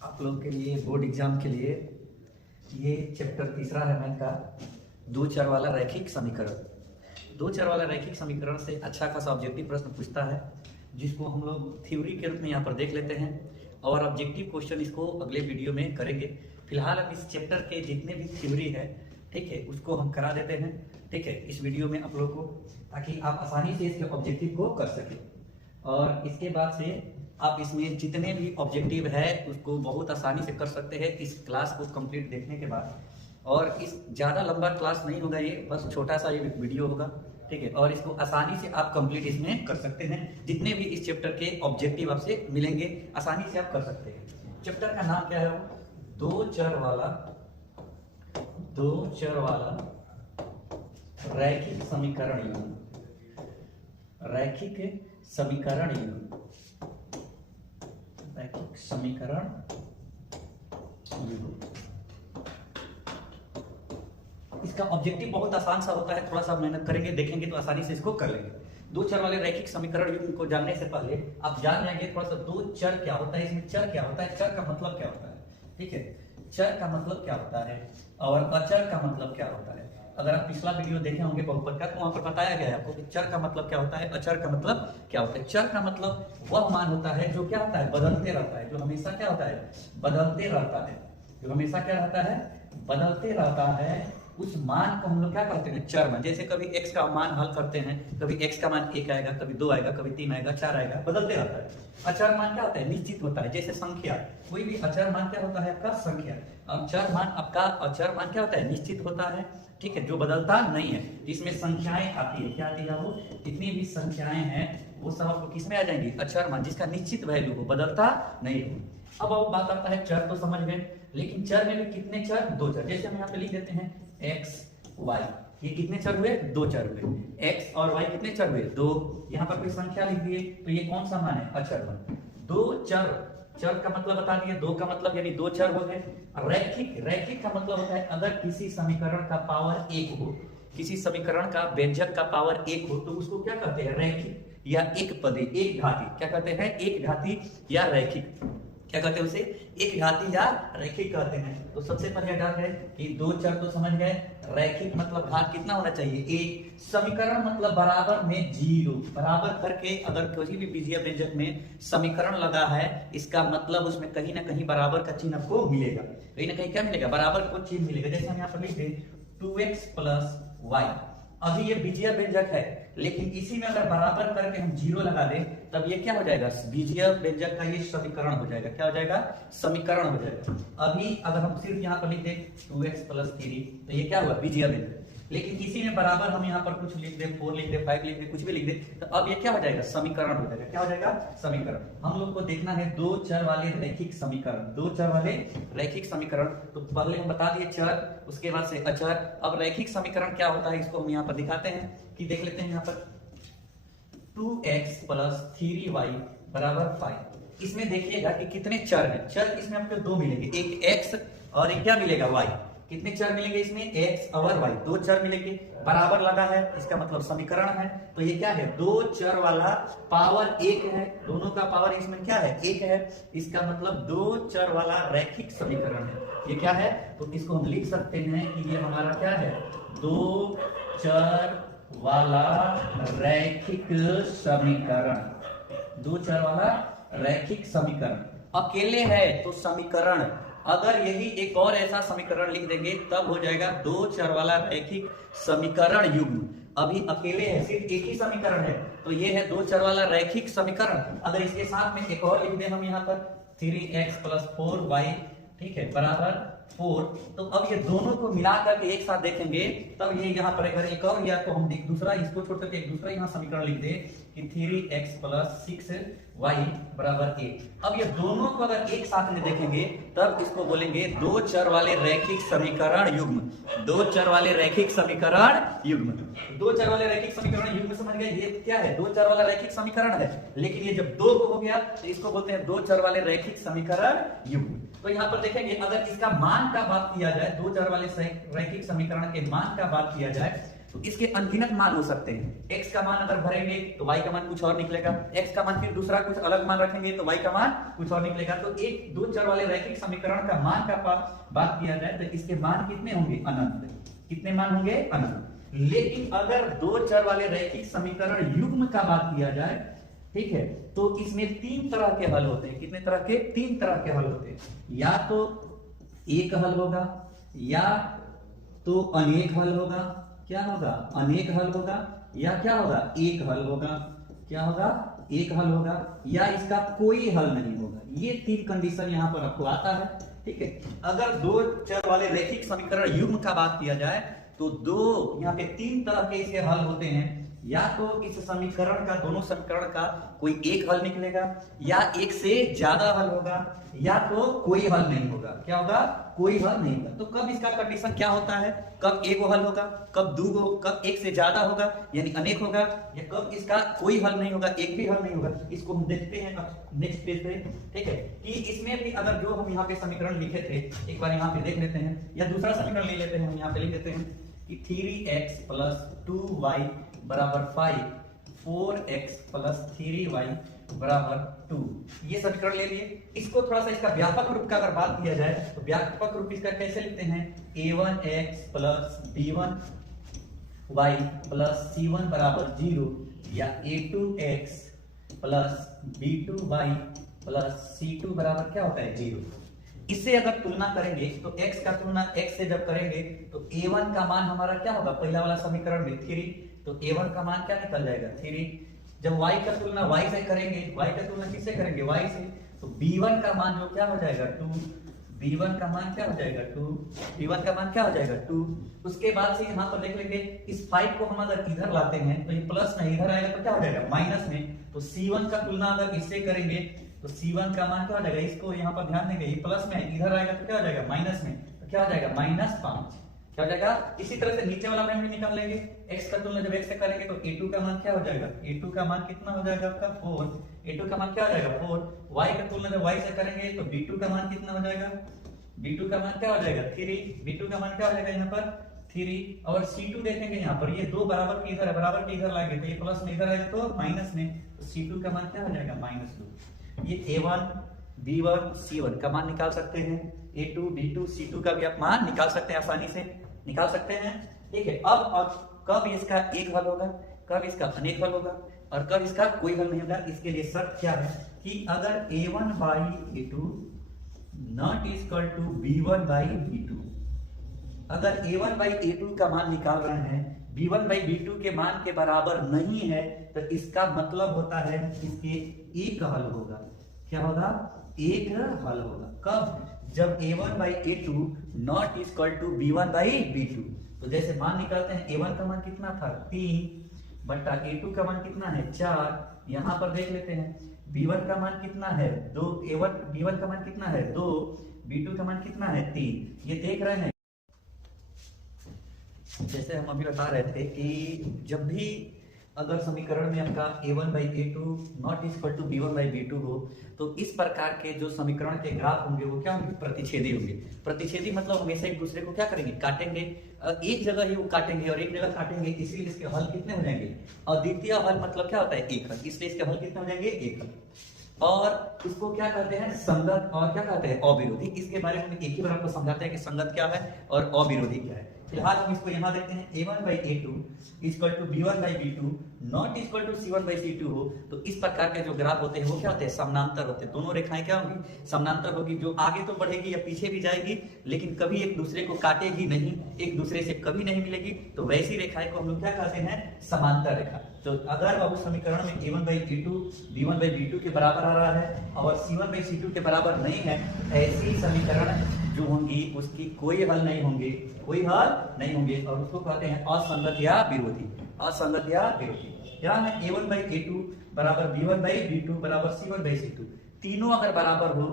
आप लोग के लिए बोर्ड एग्जाम के लिए ये चैप्टर तीसरा है मैथ का, दो चर वाला रैखिक समीकरण। दो चर वाला रैखिक समीकरण से अच्छा खासा ऑब्जेक्टिव प्रश्न पूछता है, जिसको हम लोग थ्योरी के रूप में यहाँ पर देख लेते हैं और ऑब्जेक्टिव क्वेश्चन इसको अगले वीडियो में करेंगे। फिलहाल अब इस चैप्टर के जितने भी थ्योरी है, ठीक है, उसको हम करा देते हैं, ठीक है, इस वीडियो में आप लोग को, ताकि आप आसानी से इसके ऑब्जेक्टिव को कर सकें। और इसके बाद से आप इसमें जितने भी ऑब्जेक्टिव है उसको बहुत आसानी से कर सकते हैं इस क्लास को कंप्लीट देखने के बाद। और इस ज़्यादा लंबा क्लास नहीं होगा, ये बस छोटा सा ये वीडियो होगा, ठीक है, और इसको आसानी से आप कंप्लीट इसमें कर सकते हैं। जितने भी इस चैप्टर के ऑब्जेक्टिव आपसे मिलेंगे आसानी से आप कर सकते हैं। चैप्टर का नाम क्या है? दो चर वाला रैखिक समीकरण युग्म। रैखिक समीकरण युग्म, रैखिक समीकरण युग्म। इसका ऑब्जेक्टिव बहुत आसान सा होता है, थोड़ा सा मेहनत करेंगे, देखेंगे तो आसानी से इसको कर लेंगे। दो चर वाले रैखिक समीकरण युग्म को जानने से पहले आप जान जाएंगे थोड़ा सा दो चर क्या होता है, इसमें चर क्या होता है, चर का मतलब क्या होता है, ठीक है, चर का मतलब क्या होता है और अचर का मतलब क्या होता है। अगर आप पिछला वीडियो देखे होंगे बहुपद का, तो वहां पर बताया गया है आपको कि चर का मतलब क्या होता है, अचर का मतलब क्या होता है। चर का मतलब वह मान होता है जो क्या होता है, बदलते रहता है, जो हमेशा क्या होता है, बदलते रहता है, जो हमेशा क्या रहता है, बदलते रहता है। उस मान को हम लोग क्या करते हैं, चर मान। जैसे कभी x का मान हल करते हैं, कभी x का मान 1 आएगा, कभी 2 आएगा, कभी 3 आएगा, 4 आएगा, बदलते रहता है। अचर मान क्या होता है, निश्चित होता है। जैसे संख्या, कोई भी अचर मान क्या होता है, आपका संख्या। अब चर मान आपका, अचर मान क्या होता है, निश्चित होता है, ठीक है, जो बदलता नहीं है, जिसमें संख्याएं आती है। क्या आती है? वो जितनी भी संख्याएं हैं वो सब आपको किस में आ जाएंगी, अचर मान, जिसका निश्चित वैल्यू हो, बदलता नहीं हो। अब बात आता है चर, तो समझ गए, लेकिन चर में भी कितने चर, दो चर। जैसे हम यहाँ पे लिख देते हैं x y, ये कितने चर हुए, दो चर हुए। x और y कितने चर हुए, दो। यहाँ पर कोई संख्या लिख दिए तो ये कौन सा मान है, अचर मान। दो चर, चर का मतलब बता दिए, दो का मतलब यानी दो चर हो गए। रैखिक, रैखिक का मतलब होता है अगर किसी समीकरण का पावर एक हो, किसी समीकरण का व्यंजक का पावर एक हो, तो उसको क्या कहते हैं, रैखिक या एक पदी, एक घाती। क्या कहते हैं, एक घाती या रैखिक। क्या कहते हैं उसे, एक घाती या रैखिक कहते हैं। तो सबसे पहले डाल है कि दो चर तो समझ गए, रैखिक मतलब घात कितना होना चाहिए, एक। समीकरण मतलब बराबर में जीरो, बराबर करके अगर किसी भी बीजीय व्यंजक में समीकरण लगा है, इसका मतलब उसमें कहीं ना कहीं बराबर का चिन्ह आपको मिलेगा, कहीं ना कहीं क्या मिलेगा, बराबर को चिन्ह मिलेगा। जैसे हम यहाँ पर लिख दें 2x + y, अभी ये बीजीय व्यंजक है, लेकिन इसी में अगर बराबर करके हम जीरो लगा दें, तब ये क्या हो जाएगा, बीजीय व्यंजक का ये समीकरण हो जाएगा। क्या हो जाएगा, समीकरण हो जाएगा। अभी अगर हम सिर्फ यहाँ पर लिख दें 2x + 3, तो ये क्या हुआ, बीजीय व्यंजक। लेकिन इसी में बराबर हम यहाँ पर कुछ लिख दे, 4 लिख दे, 5 लिख दे, कुछ भी लिख दे, तो अब ये क्या हो जाएगा, समीकरण हो जाएगा। क्या हो जाएगा, समीकरण। हम लोग को देखना है दो चर वाले रैखिक समीकरण, दो चर वाले रैखिक समीकरण। तो पहले हम बता दिए चर, उसके बाद से अचर। अब रैखिक समीकरण क्या होता है, इसको हम यहाँ पर दिखाते हैं, कि देख लेते हैं यहाँ पर 2x + 3y = 5। इसमें देखिएगा कि कितने चर हैं। चर इसमें आपको दो मिलेंगे, एक x और एक क्या मिलेगा, y। कितने चर मिलेंगे इसमें, x और y, दो चर मिलेंगे। बराबर लगा है, इसका मतलब समीकरण है। तो ये क्या है, दो चर वाला पावर एक है, दोनों का पावर इसमें क्या है, एक है। इसका मतलब दो चर वाला रैखिक समीकरण है। ये क्या है, तो इसको हम लिख सकते हैं कि ये हमारा क्या है, दो चर वाला रैखिक समीकरण। दो चर वाला रैखिक समीकरण अकेले है तो समीकरण, अगर यही एक और ऐसा समीकरण लिख देंगे तब हो जाएगा दो चर वाला रैखिक समीकरण युग्म। अभी अकेले है, सिर्फ एक ही समीकरण है, तो ये है दो चर वाला रैखिक समीकरण। अगर इसके साथ में एक और लिख दें हम यहाँ पर 3x + 4y, ठीक है, बराबर 4, तो अब ये दोनों को मिलाकर के एक साथ देखेंगे, तब ये यहाँ पर अगर एक और या तो हम दूसरा, इसको छोड़ करके एक दूसरा यहाँ समीकरण लिख दे कि 3x + 6y = 8। अब ये दोनों को अगर एक साथ में देखेंगे तब इसको बोलेंगे दो चर वाले रैखिक समीकरण युग्म। दो चर वाले रैखिक समीकरण युग्म, दो चर वाले रैखिक समीकरण युग्म, समझ गए। ये क्या है, दो चर वाला रैखिक समीकरण है, लेकिन ये जब दो को हो गया तो इसको बोलते हैं दो चर वाले रैखिक समीकरण युग्म। तो यहाँ पर देखेंगे अगर इसका मान का बात किया जाए, दो चर वाले रैखिक समीकरण के मान का बात किया जाए, तो इसके अनगिनत मान हो सकते हैं। x का मान अगर भरेंगे तो y का मान कुछ और निकलेगा, x का मान फिर दूसरा कुछ अलग मान रखेंगे तो y का मान कुछ और निकलेगा। तो एक दो चर वाले रैखिक समीकरण का मान का बात किया जाए तो इसके मान कितने होंगे? अनंत। कितने मान होंगे? अनंत। लेकिन अगर दो चर वाले रैखिक समीकरण युग्म का बात किया जाए, ठीक है, तो इसमें तीन तरह के हल होते हैं। कितने तरह के? तीन तरह के हल होते हैं। या तो एक हल होगा, या तो अनेक हल होगा। क्या होगा? अनेक हल होगा, या क्या होगा? एक हल होगा। क्या होगा? एक हल होगा, या इसका कोई हल नहीं होगा। ये तीन कंडीशन यहाँ पर आपको आता है, ठीक है। अगर दो चर वाले रैखिक समीकरण युग्म का बात किया जाए तो दो यहाँ पे तीन तरह के इसके हल होते हैं। या तो इस समीकरण का, दोनों समीकरण का कोई एक हल निकलेगा, या एक से ज्यादा हल होगा, या तो कोई हल नहीं होगा। क्या होगा? कोई हल नहीं होगा। तो कब इसका कंडीशन क्या होता है? कब एक हल होगा, कब दो, कब एक से ज्यादा होगा यानी अनेक होगा, या कब इसका कोई हल नहीं होगा, एक भी हल नहीं होगा। इसको हम देखते हैं नेक्स्ट पेज पे, ठीक है, कि इसमें भी अगर जो हम यहाँ पे समीकरण लिखे थे एक बार यहाँ पे देख लेते हैं, या दूसरा समीकरण ले लेते हैं। हम यहाँ पे लिख देते हैं कि 3x + 2y = 5, 4x + 3y = 2। ये समीकरण ले लिए। इसको थोड़ा सा इसका व्यापक रूप का अगर बात किया जाए तो व्यापक रूप इसका कैसे लिखते हैं? a1x + b1y + c1 = 0, या a2x + b2y + c2 = क्या होता है? 0। इससे अगर तुलना करेंगे तो x का तुलना x से जब करेंगे तो a1 का मान हमारा क्या होगा? पहला वाला समीकरण में 3, तो a1 का मान क्या निकल जाएगा? 3। जब y का तुलना y से करेंगे, y का तुलना किससे करेंगे? y से, तो b1 का मान जो क्या हो जाएगा? 2। b1 का मान क्या हो जाएगा? 2। b1 का मान क्या हो जाएगा? 2। उसके बाद से यहाँ पर देख लेंगे, इस 5 को हम अगर इधर लाते हैं तो ये प्लस में इधर आएगा तो क्या हो जाएगा? माइनस में। तो c1 का तुलना अगर इससे करेंगे तो c1 का मान क्या हो जाएगा? इसको यहाँ पर ध्यान देंगे, ये प्लस में इधर आएगा तो क्या हो जाएगा? माइनस में। तो क्या हो जाएगा? -5। क्या हो जाएगा? इसी तरह से नीचे वाला मान भी निकाल लेंगे। x का तुलना जब x से करेंगे तो a2 का मान क्या हो जाएगा? a2 का मान कितना हो जाएगा आपका? 4। a2 का मान क्या हो जाएगा? 4। y का तुलना जब y से करेंगे तो b2 का मान कितना हो जाएगा? b2 का मान क्या हो जाएगा? 3। b2 का मान क्या हो जाएगा यहाँ पर? 3। और c2 देखेंगे यहाँ पर, ये दो बराबर के इधर है, बराबर के इधर लाएंगे तो ये प्लस में इधर आएगा तो माइनस में। तो c2 का मान क्या हो जाएगा? -2। ये a1 b1 c1 का मान निकाल सकते हैं। a2 b2 c2 का भी आप मान निकाल सकते हैं, आसानी से निकाल सकते हैं, ठीक है। अब कब इसका एक हल होगा, कब इसका अनेक हल होगा, और कब इसका कोई हल नहीं होगा? इसके लिए शर्त क्या है कि अगर a1/a2 ≠ b1/b2, अगर a1/a2 का मान निकाल रहे हैं, b1/b2 के मान के बराबर नहीं है, तो इसका मतलब होता है इसके एक हल होगा। क्या होगा? एक हल होगा। कब? जब a1/a2 ≠ b1/b2। तो जैसे मान निकालते हैं, a1 का मान कितना था? 3 बटा a2 का मान कितना है? 4। यहाँ पर देख लेते हैं, b1 का मान कितना है? 2। b1 का मान कितना है? 2। b2 का मान कितना है? 3। ये देख रहे हैं, जैसे हम अभी बता रहे थे कि जब भी अगर समीकरण में आपका a1/a2 ≠ b1/b2 हो, तो इस प्रकार के जो समीकरण के ग्राफ होंगे वो क्या होंगे? प्रतिच्छेदी होंगे। प्रतिच्छेदी मतलब हमेशा एक दूसरे को क्या करेंगे? काटेंगे। एक जगह ही वो काटेंगे और एक जगह काटेंगे, इसलिए इसके हल कितने हो जाएंगे? अद्वितीय हल मतलब क्या होता है? एक हल। इसलिए इसके हल कितने हो जाएंगे? एक हल। और इसको क्या कहते हैं? संगत, और क्या कहते हैं? अविरोधी। इसके बारे में एक ही बार आपको समझाते हैं कि संगत क्या है और अविरोधी क्या है। फिलहाल हम इसको यहाँ देखते हैं, a1/a2 = b1/b2 ≠ c1/c2 हो, तो इस प्रकार के जो ग्राफ होते हैं वो क्या होते हैं? समानांतर होते हैं। दोनों रेखाएं क्या होंगी? समानांतर होगी। जो आगे तो बढ़ेगी या पीछे भी जाएगी, लेकिन कभी एक दूसरे को काटेगी नहीं, एक दूसरे से कभी नहीं मिलेगी। तो वैसी रेखाएं को हम लोग क्या कहते हैं? समांतर रेखा। तो अगर अब उस समीकरण में a1/a2 b1/b2 के बराबर आ रहा है और c1/c2 के बराबर नहीं है, ऐसी समीकरण जो होंगी उसकी कोई हल नहीं होंगे, कोई हल नहीं होंगे, और उसको कहते हैं असंगत या विरोधी। असंगत या विरोधी। यहाँ है a1/a2 = b1/b2 = c1/c2। तीनों अगर बराबर हो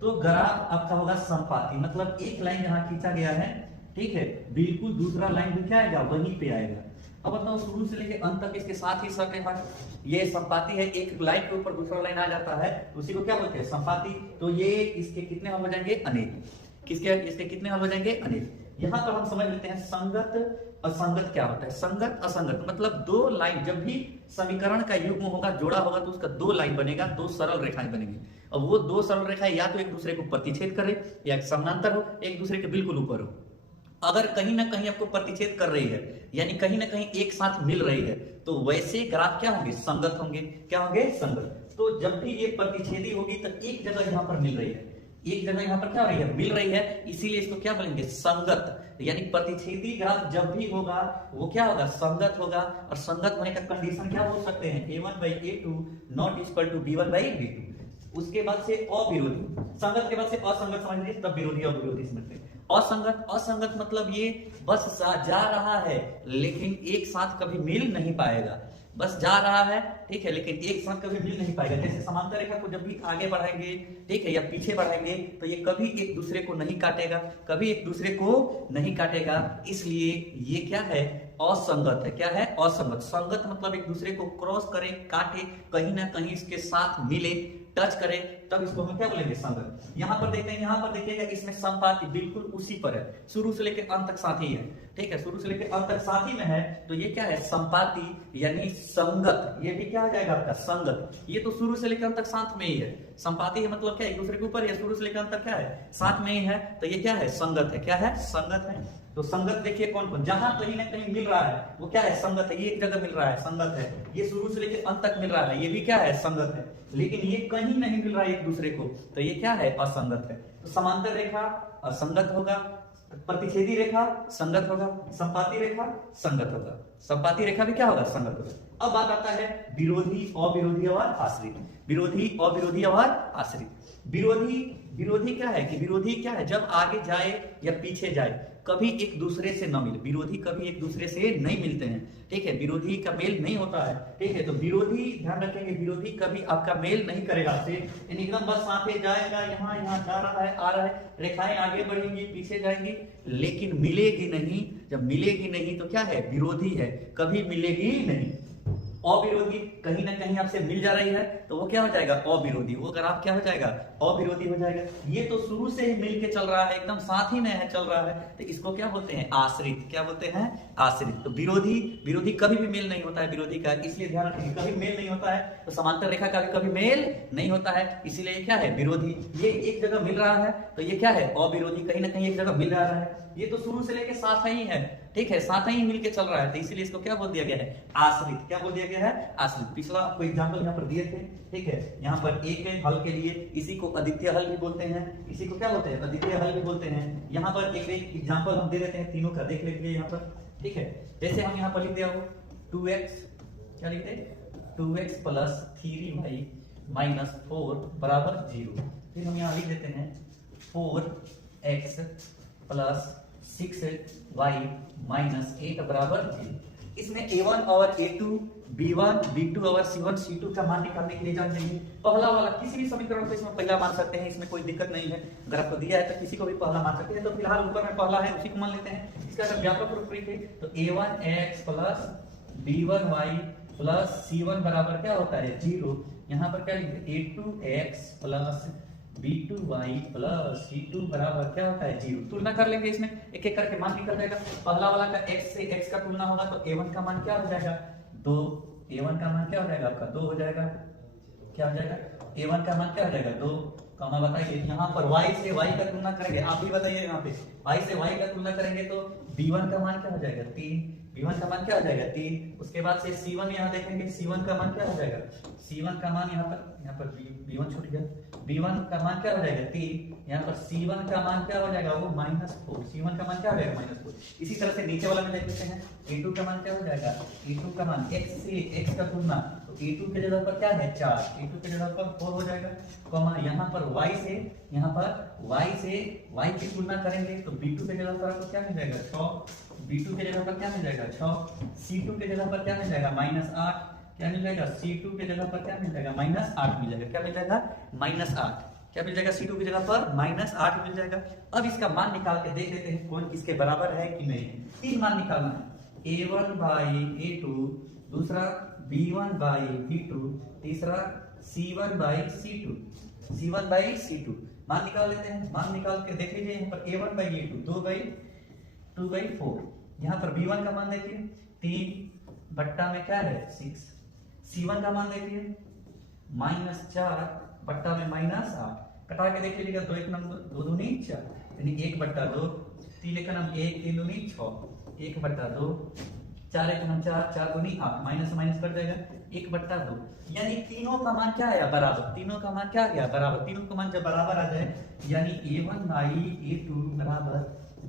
तो ग्राफ आपका होगा समपाती। मतलब एक लाइन यहाँ खींचा गया है, ठीक है, बिल्कुल दूसरा लाइन भी क्या आएगा? वहीं पे आएगा। अब बताओ, शुरू से लेके अंत तक इसके साथ ही सटे हैं। ये संपाती है, एक लाइन के ऊपर दूसरा लाइन आ जाता है, उसी को क्या बोलते हैं? संपाती। तो ये इसके कितने हल हो जाएंगे? अनेक। किसके? इसके कितने हल हो जाएंगे? अनेक। यहाँ पर हम समझ लेते हैं संगत असंगत क्या होता है। संगत असंगत मतलब दो लाइन, जब भी समीकरण का युग्म होगा, जोड़ा होगा, तो उसका दो लाइन बनेगा, दो सरल रेखाएं बनेंगी। अब वो दो सरल रेखाएं या तो एक दूसरे को प्रतिच्छेद करे, या समानांतर हो, एक दूसरे के बिल्कुल ऊपर हो। अगर कहीं ना कहीं आपको प्रतिच्छेद कर रही है, यानी कहीं ना कहीं एक साथ मिल रही है, तो वैसे ग्राफ क्या होंगे, संगत होंगे। क्या होंगे, संगत। तो जब भी ये प्रतिच्छेदी होगी तो एक जगह यहाँ पर मिल रही है, एक जगह यहाँ पर क्या हो रही है, मिल रही है, इसीलिए इसको क्या बोलेंगे, संगत। यानी प्रतिच्छेदी ग्राफ जब भी होगा वो क्या होगा, संगत होगा। और संगत होने का कंडीशन क्या हो सकते हैं, a1/a2 not equal to b1/b2। उसके बाद से अविरोधी, संगत के बाद से असंगत समझ लीजिए, तब विरोधी अविरोधी समझते हैं। असंगत, असंगत मतलब ये बस जा रहा है लेकिन एक साथ कभी मिल नहीं पाएगा, बस जा रहा है, ठीक है, लेकिन एक साथ कभी मिल नहीं पाएगा। जैसे समांतर रेखा को जब भी आगे बढ़ाएंगे, ठीक है, या पीछे बढ़ाएंगे, तो ये कभी एक दूसरे को नहीं काटेगा, कभी एक दूसरे को नहीं काटेगा, इसलिए ये क्या है, असंगत है। क्या है, असंगत। संगत मतलब एक दूसरे को क्रॉस करे, काटे, कहीं ना कहीं इसके साथ मिले, टच करे, तब इसको हम क्या बोलेंगे, संगत। यहाँ पर देखते हैं, यहाँ पर देखिएगा, इसमें संपाती बिल्कुल उसी पर है, शुरू से लेकर अंत तक साथ ही है, ठीक है, शुरू से लेकर अंत तक साथ ही में है, तो ये क्या है, संपाती यानी संगत। ये भी क्या हो जाएगा आपका, संगत। ये तो शुरू से लेकर अंत तक साथ में ही है। संपाती है मतलब क्या, एक दूसरे के ऊपर है, शुरू से लेकर अंत तक क्या है, साथ में ही है, तो ये क्या है, संगत है। क्या है, संगत है। तो संगत देखिए कौन कौन, जहां कहीं ना कहीं मिल रहा है वो क्या है, संगत है। ये एक जगह मिल रहा है, संगत है। ये शुरू से लेकर अंत तक मिल रहा है, ये भी क्या है, संगत है। लेकिन ये कहीं नहीं मिल रहा है एक दूसरे को, तो ये क्या है, असंगत है। तो समांतर रेखा असंगत होगा, प्रतिच्छेदी रेखा संगत होगा, संपाती रेखा संगत होगा, संपाती रेखा भी क्या होगा, संगत होगा। अब बात आता है विरोधी, अविरोधी और आश्रित। विरोधी, अविरोधी और आश्रित। विरोधी, विरोधी क्या है कि विरोधी क्या है, जब आगे जाए या पीछे जाए कभी एक दूसरे से न मिले। विरोधी कभी एक दूसरे से नहीं मिलते हैं, ठीक है, विरोधी का मेल नहीं होता है, ठीक है। तो विरोधी ध्यान रखेंगे, विरोधी कभी आपका मेल नहीं करेगा आपसे, एकदम बस साथ ही जाएगा, यहाँ यहाँ जा रहा है, आ रहा है, रेखाएं आगे बढ़ेंगी, पीछे जाएंगी, लेकिन मिलेगी नहीं। जब मिलेगी नहीं तो क्या है, विरोधी है, कभी मिलेगी नहीं। अविरोधी, कहीं ना कहीं आपसे मिल जा रही है, तो वो क्या हो जाएगा, अविरोधी। वो ग्राफ क्या हो जाएगा, अविरोधी हो जाएगा। ये तो शुरू से ही मिल के चल रहा है, एकदम साथ ही में है, चल रहा है, तो इसको क्या बोलते हैं, आश्रित। क्या बोलते हैं, आश्रित। तो विरोधी, विरोधी कभी भी मेल नहीं होता है विरोधी का, इसलिए ध्यान रखिए, कभी मेल नहीं होता है। तो समांतर रेखा का भी कभी मेल नहीं होता है, इसीलिए क्या है, विरोधी। ये एक जगह मिल रहा है तो ये क्या है, अविरोधी, कहीं ना कहीं एक जगह मिल रहा है। ये तो शुरू से लेके साथ ही है, ठीक है, साथ ही मिलके चल रहा है, तो इसीलिए इसको क्या बोल दिया गया है, आश्रित। क्या बोल दिया गया है, आश्रित। पिछला आपको एग्जांपल यहाँ पर दिए थे, ठीक है, यहाँ पर एक है हल के लिए, इसी को अद्वितीय हल भी बोलते हैं, इसी को क्या बोलते हैं, अद्वितीय हल भी बोलते हैं। यहाँ पर एक एग्जांपल हम दे देते हैं तीनों का, देख लीजिए यहाँ पर, ठीक है। जैसे हम यहाँ पर लिख दिया हो 2x, क्या लिखते, 2x + 3y - 4 = 0। फिर हम यहाँ लिख देते हैं 4x + 6y - 8 = 0। इसमें a1 और a2, b1, b2 और c1, c2 का मान निकालने के लिए जान जाएंगे। पहला वाला किसी भी समीकरण को इसमें पहला मान सकते हैं, इसमें कोई दिक्कत नहीं है। अगर आपको दिया है तो किसी को भी पहला मान सकते हैं, तो फिलहाल ऊपर में पहला है उसी को मान लेते हैं। इसका अगर व्यापक रूप लिखें तो a1x + b1y + c1 बराबर क्या होता है, 0। यहाँ पर क्या लिखते, a2x + b2y + c2 बराबर क्या होता है, 0। तुलना कर लेंगे, इसमें एक एक करके मान निकल जाएगा। पहला वाला का x से x का तुलना होगा तो a1 का मान क्या हो जाएगा, 2। a1 का मान क्या हो जाएगा आपका, 2 हो जाएगा। क्या हो जाएगा, a1 का मान क्या हो जाएगा, 2। कमा बताइए, यहाँ पर y से y का तुलना करेंगे, आप भी बताइए, यहाँ पे y से y का तुलना करेंगे तो b1 का मान क्या हो जाएगा, 3। b1 का मान क्या हो जाएगा, 3। उसके बाद से c1 यहाँ देखेंगे, c1 का मान क्या हो जाएगा, c1 का मान यहाँ पर b1 छूट गया, b1 का मान क्या हो जाएगा, 3। यहाँ पर c1 का मान क्या हो जाएगा, वो -4। c1 का मान क्या हो जाएगा, -4। इसी तरह से नीचे वाला में देख लेते हैं, a2 का मान क्या हो जाएगा, a2 का मान x से x का तुलना, तो a2 के जगह पर क्या है, 4, a2 के जगह पर 4 हो जाएगा। कॉमा यहाँ पर y से, यहाँ पर y से y की तुलना करेंगे तो b2 के जगह पर आपको क्या मिल जाएगा, 6। b2 के जगह पर क्या मिल जाएगा, 6। c2 के जगह पर क्या मिल जाएगा, -8। क्या मिल जाएगा, c2 के जगह पर क्या मिल जाएगा, -8 मिल जाएगा। क्या मिल जाएगा, -8। क्या मिल जाएगा, c2 की जगह पर -8 मिल जाएगा। अब इसका मान निकाल के देख लेते हैं कौन किसके बराबर है कि नहीं। 3 मान निकालना है, a1/a2, दूसरा b1/b2, तीसरा c1/c2, c1/c2 मान निकाल लेते हैं। मान निकाल के देख लीजिए, यहाँ पर a1/a2 2/a2 2/4। यहाँ पर b1 का मान देखिए 3 बट्टा में क्या है 6। c1 का मान देखिए -4 बट्टा में -8। कटा के देख लीजिएगा, 2 1 नंबर 2 दूनी 4, यानी 1/2, 3 1 नंबर 1, 3 दूनी 6, 1/2, 4 1 नंबर 4, 4 दूनी 8, माइनस से माइनस कट जाएगा 1/2। यानी तीनों का मान क्या आया बराबर, तीनों का मान क्या आ गया बराबर। तीनों का मान जब बराबर आ जाए यानी a1/a2 बराबर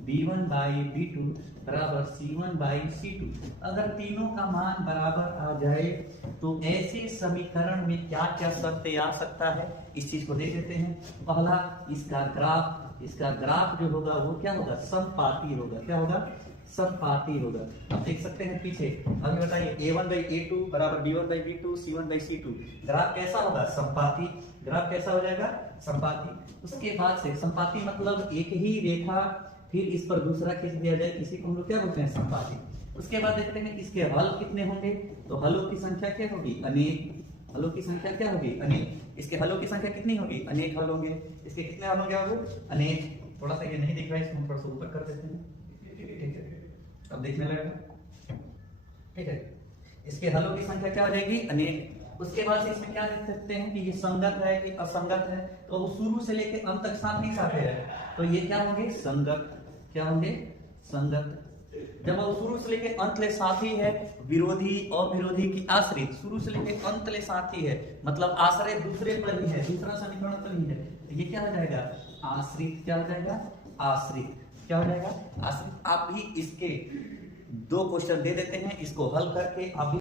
b1/b2 बराबर c1/c2। अगर तीनों का मान बराबर आ जाए तो ऐसे समीकरण में क्या क्या शर्त आ सकता है, इस चीज को देख लेते हैं। पहला, इसका ग्राफ जो होगा वो क्या होगा, समपाती होगा। क्या होगा, समपाती होगा। अब देख सकते हैं पीछे, अभी बताइए a1/a2 बराबर b1/b2 c1/c2। ग्राफ कैसा होगा, समपाती। ग्राफ कैसा हो जाएगा, समपाती। उसके बाद से समपाती मतलब एक ही रेखा फिर इस पर दूसरा खींच दिया जाए, इसी को हम लोग क्या बोलते हैं, समपाती। उसके बाद देखते हैं इसके हल कितने होंगे, तो हलों की संख्या क्या होगी, अनेक। हलों की संख्या क्या होगी, अनेक। इसके हलों की संख्या कितनी होगी, अनेक हल होंगे। इसके कितने हल होंगे वो, अनेक। थोड़ा सा ये नहीं दिख रहा है, इसको थोड़ा सा ऊपर कर देते हैं, ठीक है, अब देखने लगेगा, ठीक है। इसके हलों की संख्या क्या हो जाएगी, अनेक। उसके बाद से इसमें क्या देख सकते हैं कि ये संगत है कि असंगत है, तो वो शुरू से लेकर अंत तक साथ नहीं साथ है, तो ये क्या होंगे, संगत। क्या होंगे, संगत। जब वो शुरू से लेके अंत ले साथी है, विरोधी और विरोधी की आश्रित, शुरू से लेके अंत ले साथी है, मतलब आश्रय दूसरे पर ही है, दूसरा समीकरण पर ही है, तो ये क्या हो जाएगा, आश्रित। क्या हो जाएगा, आश्रित। क्या हो जाएगा, आश्रित। आप भी इसके 2 क्वेश्चन दे देते हैं, इसको हल करके आप